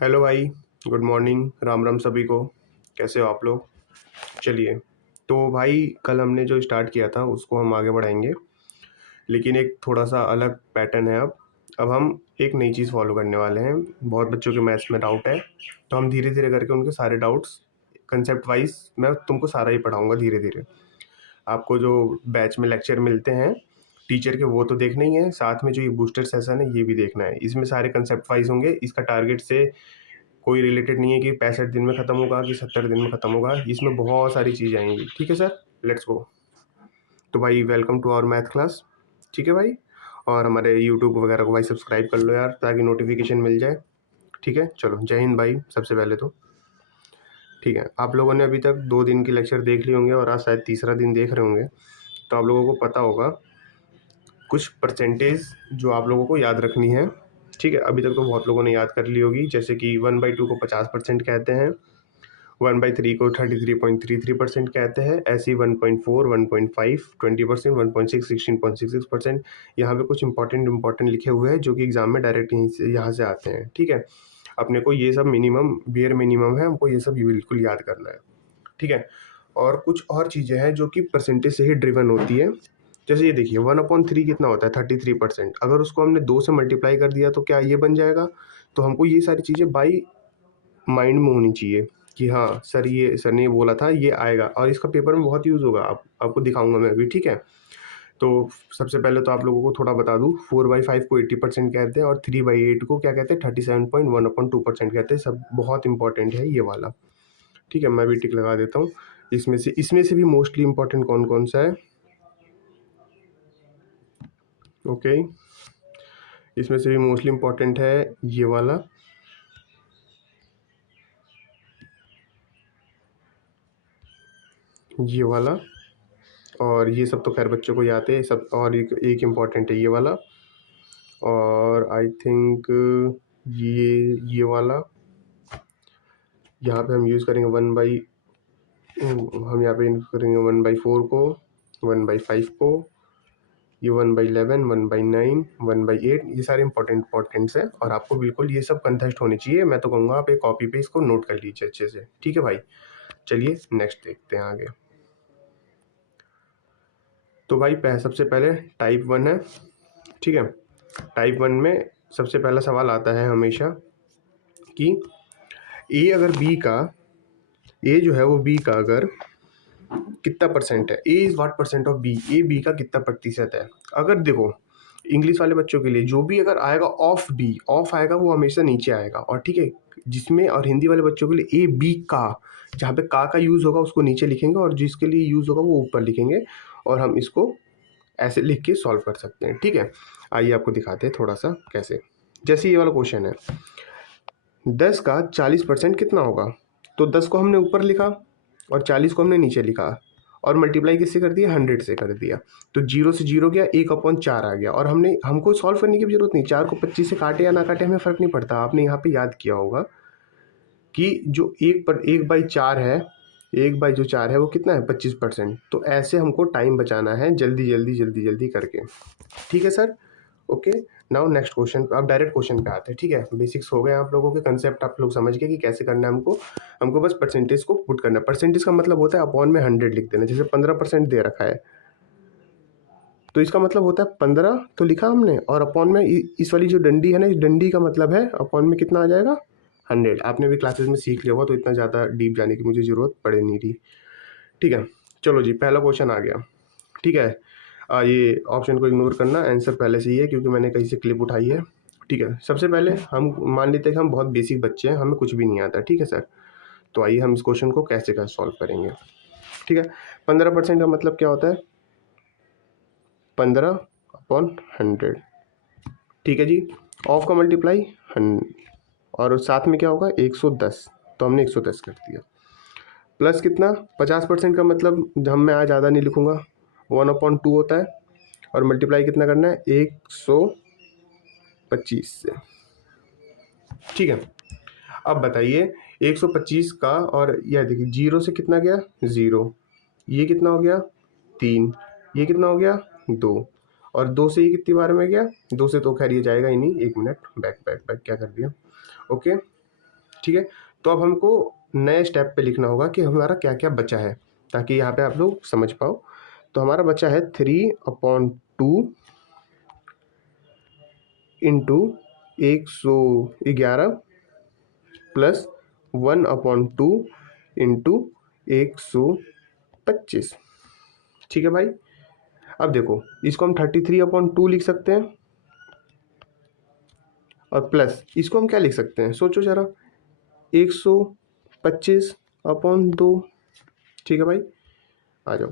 Hello भाई। Good morning, Ram Ram सभी को। कैसे हो आप लोग? चलिए, तो भाई कल हमने जो स्टार्ट किया था उसको हम आगे बढ़ाएंगे, लेकिन एक थोड़ा सा अलग पैटर्न है। अब हम एक नई चीज़ फॉलो करने वाले हैं। बहुत बच्चों के मैथ्स में डाउट है, तो हम धीरे धीरे करके उनके सारे डाउट्स कंसेप्ट वाइज मैं तुमको सारा ही पढ़ाऊँगा धीरे धीरे। आपको जो बैच में लेक्चर मिलते हैं टीचर के वो तो देखना ही है, साथ में जो ये बूस्टर सेशन है ये भी देखना है। इसमें सारे कंसेप्ट वाइज होंगे। इसका टारगेट से कोई रिलेटेड नहीं है कि 65 दिन में ख़त्म होगा कि 70 दिन में ख़त्म होगा। इसमें बहुत सारी चीज़ें आएंगी। ठीक है सर, लेट्स गो। तो भाई welcome to our math class. ठीक है भाई, और हमारे यूट्यूब वगैरह को भाई सब्सक्राइब कर लो यार, ताकि नोटिफिकेशन मिल जाए। ठीक है, चलो जय हिंद भाई सबसे पहले तो। ठीक है, आप लोगों ने अभी तक 2 दिन की लेक्चर देख लिए होंगे और आज शायद तीसरा दिन देख रहे होंगे, तो आप लोगों को पता होगा कुछ परसेंटेज जो आप लोगों को याद रखनी है। ठीक है, अभी तक तो बहुत लोगों ने याद कर ली होगी, जैसे कि 1/2 को 50% कहते हैं, 1/3 को 33.33% कहते हैं, ऐसे ही 1.4, 1.5 20%, 1.6 16.66%। यहाँ पे कुछ इंपॉर्टेंट लिखे हुए हैं जो कि एग्जाम में डायरेक्ट यहाँ से आते हैं। ठीक है, अपने को ये सब मिनिमम बेयर मिनिमम है, हमको ये सब बिल्कुल याद करना है। ठीक है, और कुछ और चीज़ें हैं जो कि परसेंटेज से ही ड्रिवन होती है। जैसे ये देखिए 1/3 कितना होता है 33%। अगर उसको हमने 2 से मल्टीप्लाई कर दिया तो क्या ये बन जाएगा? तो हमको ये सारी चीज़ें बाई माइंड में होनी चाहिए कि हाँ सर ने बोला था ये आएगा, और इसका पेपर में बहुत यूज़ होगा। आपको दिखाऊंगा मैं अभी। ठीक है, तो सबसे पहले तो आप लोगों को थोड़ा बता दूँ, 4/5 को 80% कहते हैं और 3/8 को क्या कहते हैं 37.1/2% कहते हैं। सब बहुत इंपॉर्टेंट है ये वाला। ठीक है, मैं भी टिक लगा देता हूँ। इसमें से भी मोस्टली इंपॉर्टेंट कौन कौन सा है? ओके, इसमें से भी मोस्टली इंपॉर्टेंट है ये वाला, ये वाला, और ये सब तो खैर बच्चों को याद है सब। और एक इम्पॉर्टेंट है ये वाला, और आई थिंक ये वाला। यहाँ पे हम यूज़ करेंगे हम यहाँ पे यूज़ करेंगे 1/4 को, 1/5 को, ये 1/11, 1/9, 1/8। ये सारे इंपॉर्टेंट्स हैं और आपको बिल्कुल ये सब कंटेस्ट होने चाहिए। मैं तो कहूँगा आप एक कॉपी पे इसको नोट कर लीजिए अच्छे से। ठीक है भाई, चलिए नेक्स्ट देखते हैं आगे। तो भाई सबसे पहले टाइप 1 है। ठीक है, टाइप 1 में सबसे पहला सवाल आता है हमेशा कि ए अगर बी का, ए जो है वो बी का अगर कितना परसेंट है, A is what percent of B, A B का कितना प्रतिशत है। अगर देखो इंग्लिश वाले बच्चों के लिए जो भी अगर आएगा ऑफ बी, ऑफ आएगा वो हमेशा नीचे आएगा। और ठीक है, जिसमें और हिंदी वाले बच्चों के लिए ए बी का, जहाँ पे का यूज़ होगा उसको नीचे लिखेंगे और जिसके लिए यूज़ होगा वो ऊपर लिखेंगे, और हम इसको ऐसे लिख के सॉल्व कर सकते हैं। ठीक है, आइए आपको दिखाते हैं थोड़ा सा कैसे। जैसे ये वाला क्वेश्चन है, 10 का 40% कितना होगा? तो 10 को हमने ऊपर लिखा और 40 को हमने नीचे लिखा, और मल्टीप्लाई किससे कर दिया? 100 से कर दिया। तो 0 से 0 गया, 1/4 आ गया। और हमको सॉल्व करने की भी जरूरत नहीं, 4 को 25 से काटे या ना काटे हमें फ़र्क नहीं पड़ता। आपने यहाँ पे याद किया होगा कि जो 1/4 है, 1/4 है वो कितना है? 25%। तो ऐसे हमको टाइम बचाना है जल्दी जल्दी जल्दी जल्दी करके। ठीक है sir, okay. Now next question, अब डायरेक्ट क्वेश्चन पे आते हैं। ठीक है, बेसिक्स हो गए आप लोगों के, कंसेप्ट आप लोग समझ गए कि कैसे करना है हमको बस परसेंटेज को पुट करना है। परसेंटेज का मतलब होता है अपॉन में 100 लिख देना। जैसे 15% दे रखा है तो इसका मतलब होता है 15 तो लिखा हमने, और अपॉन में इस वाली जो डंडी है ना, इस डंडी का मतलब है अपॉन में कितना आ जाएगा? 100। आपने भी क्लासेस में सीख लिया होगा, तो इतना ज़्यादा डीप जाने की मुझे ज़रूरत पड़े नहीं रही। ठीक है, चलो जी पहला क्वेश्चन आ गया। ठीक है, ये ऑप्शन को इग्नोर करना, आंसर पहले से ही है क्योंकि मैंने कहीं से क्लिप उठाई है। ठीक है, सबसे पहले हम मान लेते हैं कि हम बहुत बेसिक बच्चे हैं, हमें कुछ भी नहीं आता। ठीक है सर, तो आइए हम इस क्वेश्चन को कैसे सॉल्व करेंगे। ठीक है, 15% का मतलब क्या होता है? 15/100। ठीक है जी, ऑफ का मल्टीप्लाई 100, और साथ में क्या होगा? 110, तो हमने 110 कर दिया। प्लस कितना? 50% का मतलब हम मैं आज ज़्यादा नहीं लिखूंगा, 1/2 होता है, और मल्टीप्लाई कितना करना है? 125 से। ठीक है, अब बताइए 125 का, और यह देखिए 0 से कितना गया? 0, ये कितना हो गया? 3, ये कितना हो गया? 2, और 2 से ये कितनी बार में गया? 2 से तो खैर ये जाएगा ही नहीं। 1 मिनट, बैक बैक बैक क्या कर दिया? ओके, ठीक है, तो अब हमको नए स्टेप पे लिखना होगा कि हमारा क्या क्या बचा है, ताकि यहाँ पे आप लोग समझ पाओ। तो हमारा बचा है 3/2 इंटू 111 प्लस 1/2 इंटू 125। ठीक है भाई, अब देखो इसको हम 33/2 लिख सकते हैं, और प्लस इसको हम क्या लिख सकते हैं, सोचो जरा, 125/2। ठीक है भाई, आ जाओ।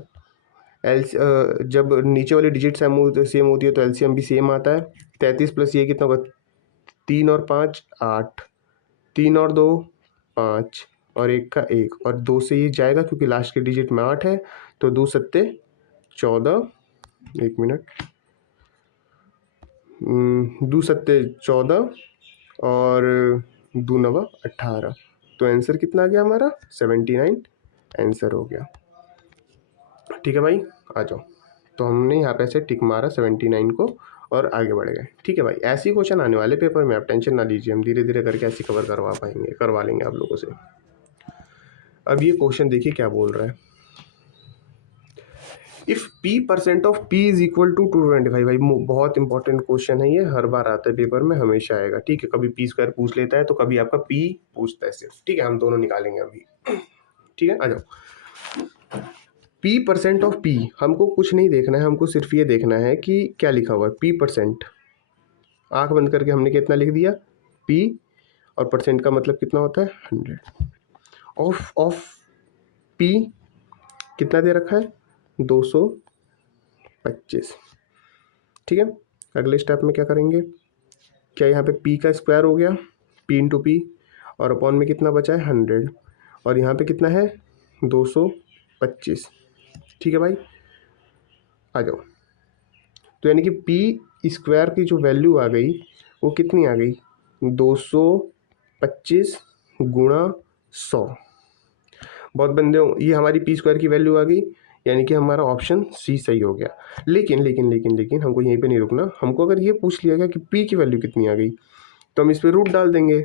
जब नीचे वाली डिजिट सेम होती है तो एलसीएम भी सेम आता है। 33 प्लस ये कितना होगा, 3 और 5 8, 3 और 2 5, और 1 का 1, और 2 से ये जाएगा क्योंकि लास्ट के डिजिट में 8 है, तो 2 सत्ते 14, 1 मिनट, 2 सत्ते 14 और 2 नवा 18, तो आंसर कितना आ गया हमारा 79 आंसर हो गया। ठीक है भाई, आ जाओ। तो हमने यहाँ पे ऐसे टिक मारा 79 को और आगे बढ़ गए। ठीक है भाई, ऐसे ही क्वेश्चन आने वाले पेपर में, आप टेंशन ना लीजिए, हम धीरे धीरे करके ऐसे कवर करवा लेंगे आप लोगों से। अब ये क्वेश्चन देखिए क्या बोल रहा है, if p% of p is equal to 225। भाई बहुत इंपॉर्टेंट क्वेश्चन है ये, हर बार आता है पेपर में, हमेशा आएगा। ठीक है, कभी p² पूछ लेता है तो कभी आपका p पूछता है सिर्फ। ठीक है, हम दोनों निकालेंगे अभी। ठीक है, आ जाओ। p% ऑफ p, हमको कुछ नहीं देखना है, हमको सिर्फ ये देखना है कि क्या लिखा हुआ है p%। आंख बंद करके हमने कितना लिख दिया p, और परसेंट का मतलब कितना होता है 100। ऑफ p कितना दे रखा है 225। ठीक है, अगले स्टेप में क्या करेंगे, क्या यहाँ पे p का स्क्वायर हो गया, p इंटू पी, और अपॉन में कितना बचा है 100, और यहाँ पे कितना है 225। ठीक है भाई, आ जाओ। तो यानी कि p² की जो वैल्यू आ गई वो कितनी आ गई, 225 गुणा 100। बहुत बंदे हो, ये हमारी p² की वैल्यू आ गई, यानी कि हमारा ऑप्शन सी सही हो गया। लेकिन लेकिन लेकिन लेकिन हमको यहीं पे नहीं रुकना, हमको अगर ये पूछ लिया गया कि p की वैल्यू कितनी आ गई, तो हम इस पर रूट डाल देंगे।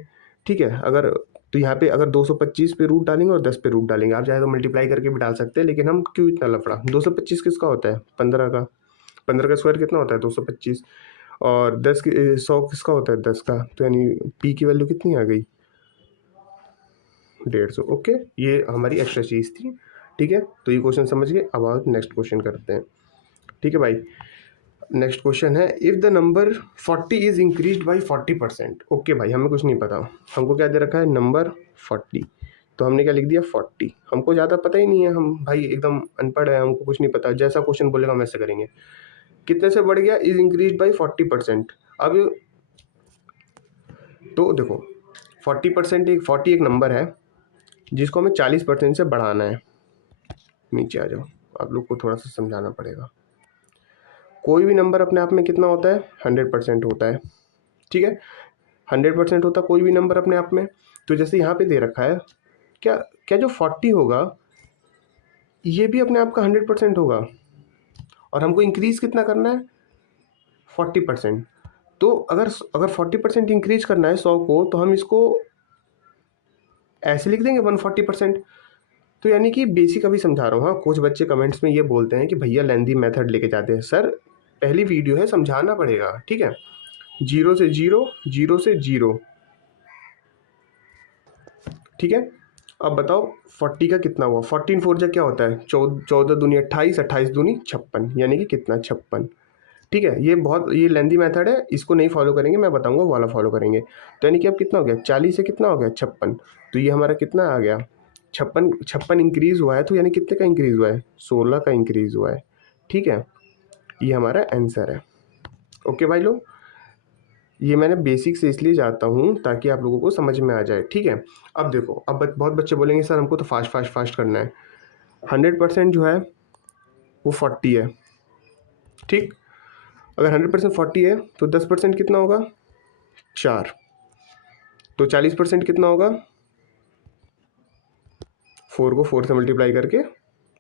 ठीक है, अगर तो यहाँ पे अगर 225 पे रूट डालेंगे और 10 पे रूट डालेंगे, आप चाहे तो मल्टीप्लाई करके भी डाल सकते हैं, लेकिन हम क्यों इतना लफड़ा। 225 किसका होता है 15 का, 15 का स्क्वायर कितना होता है 225, और 100 किसका होता है 10 का, तो यानी p की वैल्यू कितनी आ गई 150। ओके, ये हमारी एक्स्ट्रा चीज़ थी। ठीक है, तो ये क्वेश्चन समझ गए। अब आओ नेक्स्ट क्वेश्चन करते हैं। ठीक है भाई, नेक्स्ट क्वेश्चन है, if the number 40 is increase by 40%। Okay भाई, हमें कुछ नहीं पता, हमको क्या दे रखा है नंबर 40, तो हमने क्या लिख दिया 40। हमको ज़्यादा पता ही नहीं है, हम भाई एकदम अनपढ़ है, हमको कुछ नहीं पता, जैसा क्वेश्चन बोलेगा हम ऐसे करेंगे। कितने से बढ़ गया, इज इंक्रीज बाई 40%। अब तो देखो 40% एक 40 एक नंबर है जिसको हमें 40% से बढ़ाना है। नीचे आ जाओ, आप लोग को थोड़ा सा समझाना पड़ेगा। कोई भी नंबर अपने आप में कितना होता है 100% होता है। ठीक है, 100% होता कोई भी नंबर अपने आप में। तो जैसे यहाँ पे दे रखा है, क्या क्या जो 40 होगा ये भी अपने आप का 100% होगा, और हमको इंक्रीज कितना करना है 40%। तो अगर अगर 40% इंक्रीज करना है 100 को, तो हम इसको ऐसे लिख देंगे 140%। तो यानी कि बेसिक अभी समझा रहा हूँ। हाँ, कुछ बच्चे कमेंट्स में ये बोलते हैं कि भैया लेंदी मेथड लेके जाते हैं। सर पहली वीडियो है, समझाना पड़ेगा। ठीक है, 0 से 0, 0 से 0। ठीक है, अब बताओ 40 का कितना हुआ, 14 4 जा क्या होता है 14 दूनी 28, 28 दूनी 56, यानी कि कितना 56। ठीक है, ये लेंदी मेथड है, इसको नहीं फॉलो करेंगे, मैं बताऊंगा वो वाला फॉलो करेंगे। तो यानी कि अब कितना हो गया 40 से कितना हो गया 56, तो ये हमारा कितना आ गया 56 इंक्रीज हुआ है, तो यानी कितने का इंक्रीज हुआ है 16 का इंक्रीज हुआ है। ठीक है, ये हमारा आंसर है। ओके भाई लोग, ये मैंने बेसिक से इसलिए जाता हूँ ताकि आप लोगों को समझ में आ जाए। ठीक है, अब देखो, अब बहुत बच्चे बोलेंगे सर हमको तो फास्ट फास्ट फास्ट करना है। 100% जो है वो 40 है। ठीक, अगर 100% 40 है तो 10% कितना होगा 4, तो 40% कितना होगा 4 को 4 से मल्टीप्लाई करके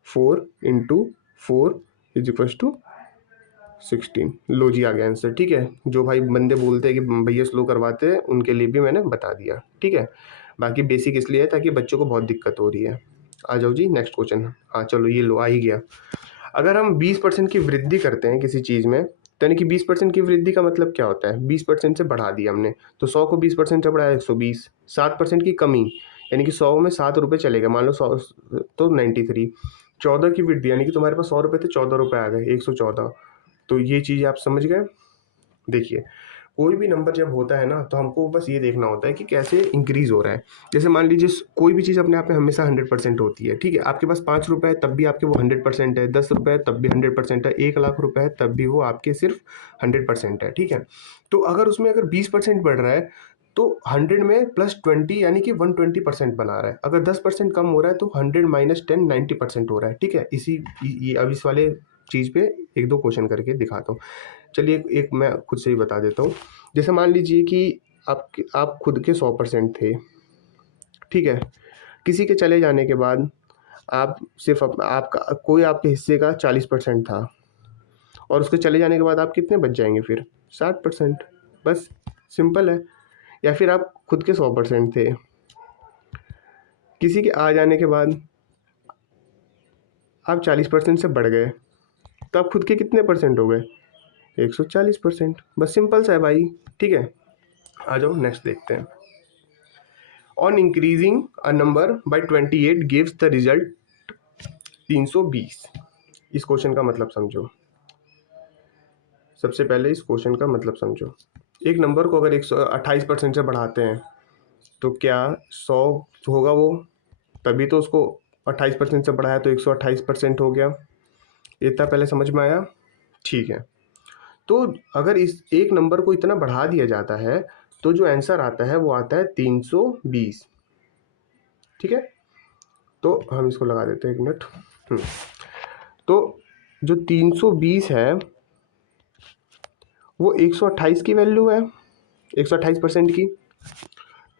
4 इंटू 4 इज इक्वल्स टू 16। लो जी, आ गया आंसर। ठीक है, जो भाई बंदे बोलते हैं कि भैया स्लो करवाते हैं, उनके लिए भी मैंने बता दिया। ठीक है, बाकी बेसिक इसलिए है ताकि बच्चों को बहुत दिक्कत हो रही है। आ जाओ जी नेक्स्ट क्वेश्चन। हाँ चलो ये लो, आ ही गया। अगर हम 20% की वृद्धि करते हैं किसी चीज़ में, तो यानी कि 20% की वृद्धि का मतलब क्या होता है, 20% से बढ़ा दिया हमने, तो 100 को 20% से बढ़ाया 120। 7% की कमी यानी कि 100 में 7 रुपये चलेगा, मान लो 100 तो 93। 14 की वृद्धि यानी कि तुम्हारे पास 100 रुपये थे, 14 रुपये आ गए, 114। तो ये चीज़ आप समझ गए। देखिए कोई भी नंबर जब होता है ना, तो हमको बस ये देखना होता है कि कैसे इंक्रीज हो रहा है। जैसे मान लीजिए कोई भी चीज़ अपने आप में हमेशा 100% होती है, ठीक है। आपके पास 5 रुपये है तब भी आपके वो 100% है, 10 रुपये है तब भी 100% है, 1 लाख रुपये है तब भी वो आपके सिर्फ 100% है, ठीक है। तो अगर उसमें अगर 20% बढ़ रहा है तो 100 में +20 यानी कि 120% बना रहा है। अगर 10% कम हो रहा है तो 100 - 10 90% हो रहा है, ठीक है। ये अब इस वाले चीज़ पे एक दो क्वेश्चन करके दिखाता हूँ। चलिए एक मैं खुद से ही बता देता हूँ। जैसे मान लीजिए कि आप खुद के 100% थे, ठीक है। किसी के चले जाने के बाद आप सिर्फ आपका कोई आपके हिस्से का 40% था, और उसके चले जाने के बाद आप कितने बच जाएंगे फिर, 60%। बस सिंपल है। या फिर आप खुद के 100% थे, किसी के आ जाने के बाद आप 40% से बढ़ गए, तो आप खुद के कितने परसेंट हो गए, 140%। बस सिंपल सा है भाई, ठीक है। आ जाओ नेक्स्ट देखते हैं। On increasing a number by 28 gives the result 320। इस क्वेश्चन का मतलब समझो। सबसे पहले इस क्वेश्चन का मतलब समझो। एक नंबर को अगर 128% से बढ़ाते हैं तो क्या 100 होगा वो, तभी तो उसको 28% से बढ़ाया तो 128% हो गया। इतना पहले समझ में आया, ठीक है। तो अगर इस एक नंबर को इतना बढ़ा दिया जाता है तो जो आंसर आता है वो आता है 320, ठीक है। तो हम इसको लगा देते हैं 1 मिनट। तो जो 320 है वो 128 की वैल्यू है, 128% की।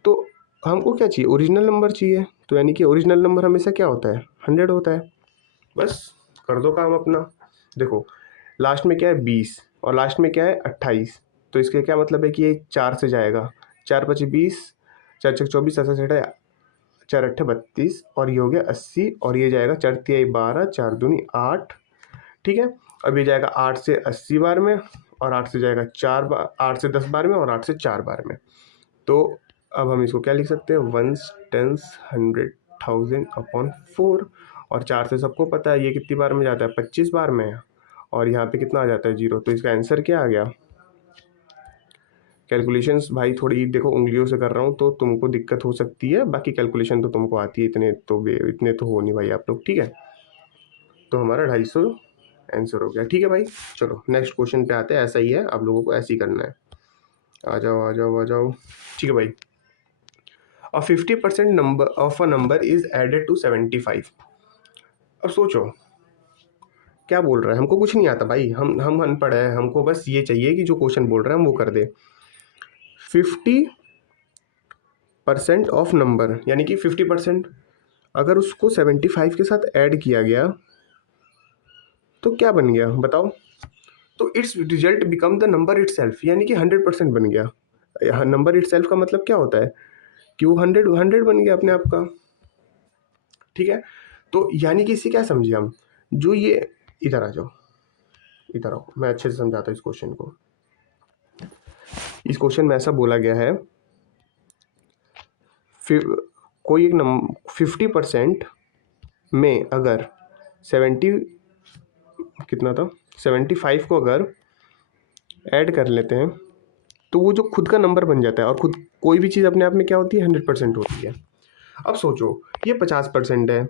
तो हमको क्या चाहिए, ओरिजिनल नंबर चाहिए। तो यानी कि ओरिजिनल नंबर हमेशा क्या होता है, 100 होता है। बस कर दो काम अपना। देखो लास्ट में क्या है 20 और लास्ट में क्या है 28, तो इसके क्या मतलब है कि ये 4 से जाएगा, 4 × 5 = 20, 4 × 6 = 24, 7 × 7 = 4 × 8 = 32 और ये हो गया 80 और ये जाएगा 4 × 3 = 12, 4 × 2 = 8, ठीक है। अब ये जाएगा 8 से 80 बार में और 8 से जाएगा 4 बार, 8 से 10 बार में और 8 से 4 बार में। तो अब हम इसको क्या लिख सकते हैं, 1s, 10s, 100, 1000 अपॉन 4। और 4 से सबको पता है ये कितनी बार में जाता है, 25 बार में। और यहाँ पे कितना आ जाता है, 0। तो इसका आंसर क्या आ गया। कैलकुलेशंस भाई थोड़ी देखो उंगलियों से कर रहा हूँ तो तुमको दिक्कत हो सकती है, बाकी कैलकुलेशन तो तुमको आती है, इतने तो हो नहीं भाई आप लोग, ठीक है। तो हमारा 250 आंसर हो गया, ठीक है भाई। चलो नेक्स्ट क्वेश्चन पे आते हैं। ऐसा ही है, आप लोगों को ऐसे ही करना है। आ जाओ आ जाओ आ जाओ, ठीक है भाई। A 50% number of a number is added to 75। अब सोचो क्या बोल रहा है, हमको कुछ नहीं आता भाई, हम अनपढ़ है, हमको बस ये चाहिए कि जो क्वेश्चन बोल रहे हैं हम वो कर दे। 50% ऑफ नंबर यानी कि 50%, अगर उसको 75 के साथ ऐड किया गया तो क्या बन गया बताओ। तो it's result become the number it self, यानी कि 100% बन गया। नंबर इट सेल्फ का मतलब क्या होता है कि वो 100 बन गया अपने आप का, ठीक है। तो यानी कि इससे क्या समझे हम, जो ये, इधर आ जाओ, इधर आओ, मैं अच्छे से समझाता हूँ इस क्वेश्चन को। इस क्वेश्चन में ऐसा बोला गया है, कोई एक नंबर 50% में अगर 70 कितना था 75 को अगर ऐड कर लेते हैं तो वो जो खुद का नंबर बन जाता है। और खुद कोई भी चीज़ अपने आप में क्या होती है, 100% होती है। अब सोचो ये 50% है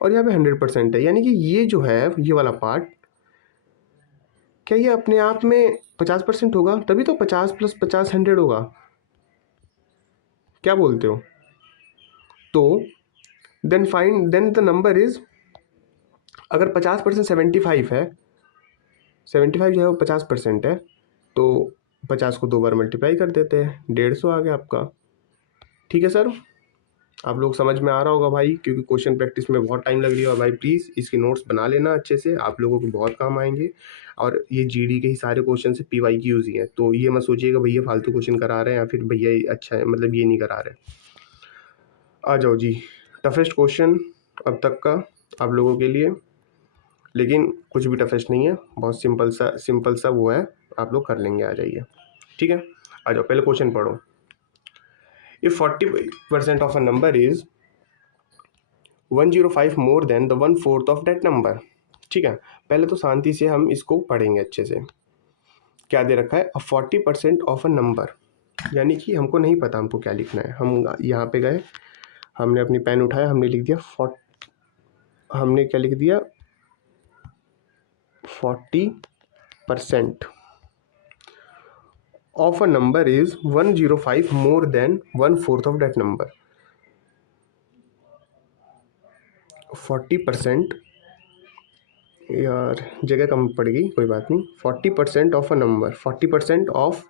और यहाँ पे 100% है, यानी कि ये जो है ये वाला पार्ट, क्या ये अपने आप में 50% होगा, तभी तो 50 + 50 100 होगा। क्या बोलते हो। तो देन द नंबर इज, अगर 50% 75 है, 75 जो है वो 50% है, तो 50 को 2 बार मल्टीप्लाई कर देते हैं, 150 आ गया आपका, ठीक है सर। आप लोग समझ में आ रहा होगा भाई, क्योंकि क्वेश्चन प्रैक्टिस में बहुत टाइम लग रही है। और भाई प्लीज़ इसके नोट्स बना लेना अच्छे से, आप लोगों को बहुत काम आएंगे। और ये जीडी के ही सारे क्वेश्चन से PYQs ही हैं, तो ये मत सोचिएगा भैया फालतू क्वेश्चन करा रहे हैं या फिर भैया अच्छा है, मतलब ये नहीं करा रहे। आ जाओ जी, टफेस्ट क्वेश्चन अब तक का आप लोगों के लिए, लेकिन कुछ भी टफेस्ट नहीं है, बहुत सिंपल सा वो है, आप लोग कर लेंगे, आ जाइए। ठीक है, आ जाओ, पहले क्वेश्चन पढ़ो। If 40% of a number is 105 more than the 1/4 of that number. ठीक है, पहले तो शांति से हम इसको पढ़ेंगे अच्छे से। क्या दे रखा है? 40% ऑफ अ नंबर, यानी कि हमको नहीं पता हमको क्या लिखना है। हम यहाँ पे गए, हमने अपनी पेन उठाया, हमने लिख दिया हमने क्या लिख दिया? 40% of a number is 105 more than 1/4 of that number. 40%, यार जगह कम पड़ेगी, कोई बात नहीं। 40% of a number, 40% of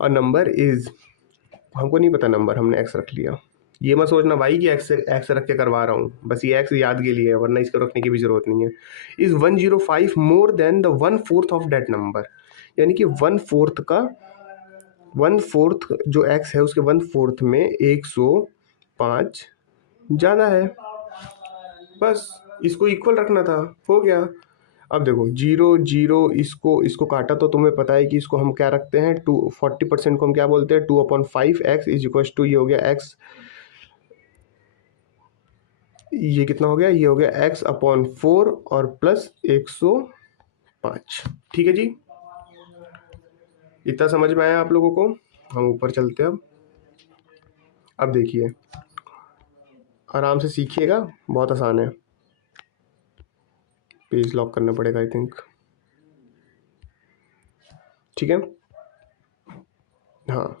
a number is, हमको नहीं पता नंबर, हमने एक्स रख लिया। ये मत सोचना भाई कि एक्स रख के करवा रहा हूँ, बस ये एक्स याद के लिए है, वरना इसको रखने की भी जरूरत नहीं है। Is 105 more than the 1/4 of that number, यानी कि 1/4 जो एक्स है उसके 1/4 में 105 ज़्यादा है, बस इसको इक्वल रखना था, हो गया। अब देखो 0 0 इसको काटा तो तुम्हें पता है कि इसको हम क्या रखते हैं, 40% को हम क्या बोलते हैं, 2/5 एक्स इज इक्व टू, ये हो गया एक्स, ये कितना हो गया, ये हो गया x/4 और प्लस 105। ठीक है जी, इतना समझ में आया आप लोगों को? हम ऊपर चलते हैं अब देखिए, आराम से सीखिएगा, बहुत आसान है। पेज लॉक करना पड़ेगा आई थिंक, ठीक है। हाँ,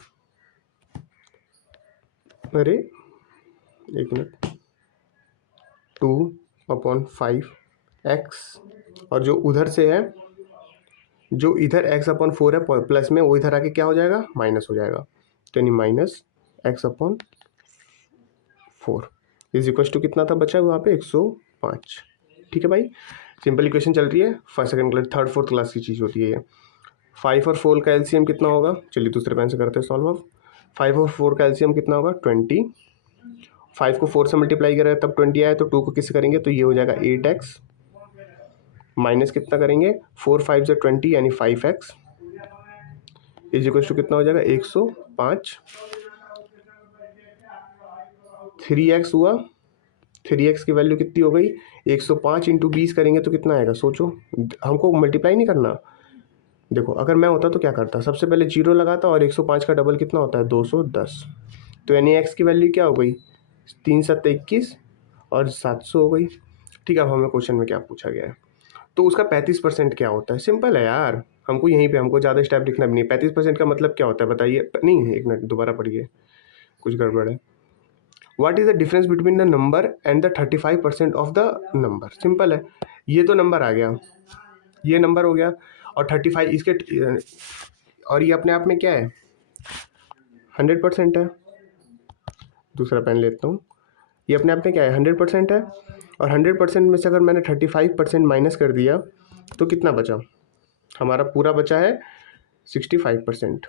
अरे एक मिनट, 2/5 एक्स, और जो उधर से है, जो इधर x/4 है प्लस में, वो इधर आके क्या हो जाएगा, माइनस हो जाएगा, तो यानी -x/4 इज इक्वल टू कितना था बचा वहाँ पे, 105। ठीक है भाई, सिंपल इक्वेशन चल रही है, first second class third fourth class की चीज़ होती है ये। 5 और 4 का एलसीएम कितना होगा, चलिए दूसरे पेन से करते हैं सॉल्व। अब 5 और 4 का एलसीएम कितना होगा, 20। 5 को 4 से मल्टीप्लाई करें तब 20 आया, तो 2 को किससे करेंगे, तो ये हो जाएगा 8x, माइनस कितना करेंगे, 4 5 से 20 यानी 5x इज इक्वल टू कितना हो जाएगा, 105। 3x हुआ, 3x की वैल्यू कितनी हो गई, 105 इंटू 20 करेंगे तो कितना आएगा, सोचो, हमको मल्टीप्लाई नहीं करना। देखो अगर मैं होता तो क्या करता, सबसे पहले 0 लगाता, और 105 का डबल कितना होता है, 210, तो यानी x की वैल्यू क्या हो गई, 3 7 21 और 700 हो गई। ठीक है, अब हमें क्वेश्चन में क्या पूछा गया है, तो उसका 35% क्या होता है, सिंपल है यार, हमको यहीं पे हमको ज़्यादा स्टेप लिखना भी नहीं। 35% का मतलब क्या होता है बताइए, नहीं एक मिनट दोबारा पढ़िए, कुछ गड़बड़ है। What is the difference between the number and the 35% of the number, simple है, ये तो नंबर आ गया, ये नंबर हो गया, और 35 इसके, और ये अपने आप में क्या है, 100% है। दूसरा पेन लेता हूँ, ये अपने आप में क्या है, 100% है, और 100% में से अगर मैंने 35% माइनस कर दिया तो कितना बचा, हमारा पूरा बचा है 65%।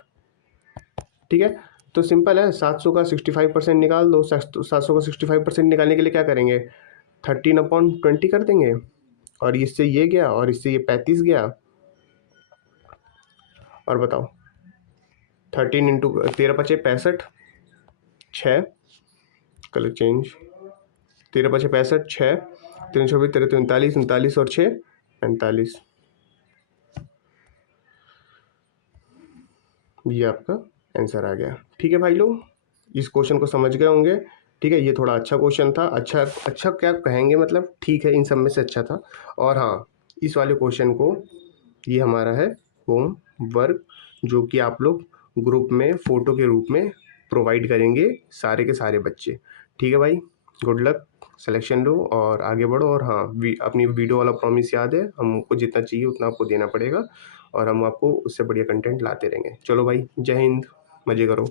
ठीक है, तो सिंपल है, 700 का 65% निकाल दो, 700 का 65% निकालने के लिए क्या करेंगे, 13/20 कर देंगे, और इससे ये गया और इससे ये 35 गया, और बताओ 13 इंटू 13 पचे 65, 6 कलर चेंज, 13 पचे 65, 6 3 छब्बीस 13 39, 39 और 6 45, ये आपका आंसर आ गया। ठीक है भाई लोग, इस क्वेश्चन को समझ गए होंगे। ठीक है, ये थोड़ा अच्छा क्वेश्चन था, अच्छा क्या कहेंगे, मतलब ठीक है, इन सब में से अच्छा था। और हाँ, इस वाले क्वेश्चन को, ये हमारा है होम वर्क, जो कि आप लोग ग्रुप में फ़ोटो के रूप में प्रोवाइड करेंगे सारे के सारे बच्चे। ठीक है भाई, गुड लक, सिलेक्शन लो और आगे बढ़ो। और हाँ, अपनी वीडियो वाला प्रॉमिस याद है, हमको जितना चाहिए उतना आपको देना पड़ेगा, और हम आपको उससे बढ़िया कंटेंट लाते रहेंगे। चलो भाई, जय हिंद, मज़े करो।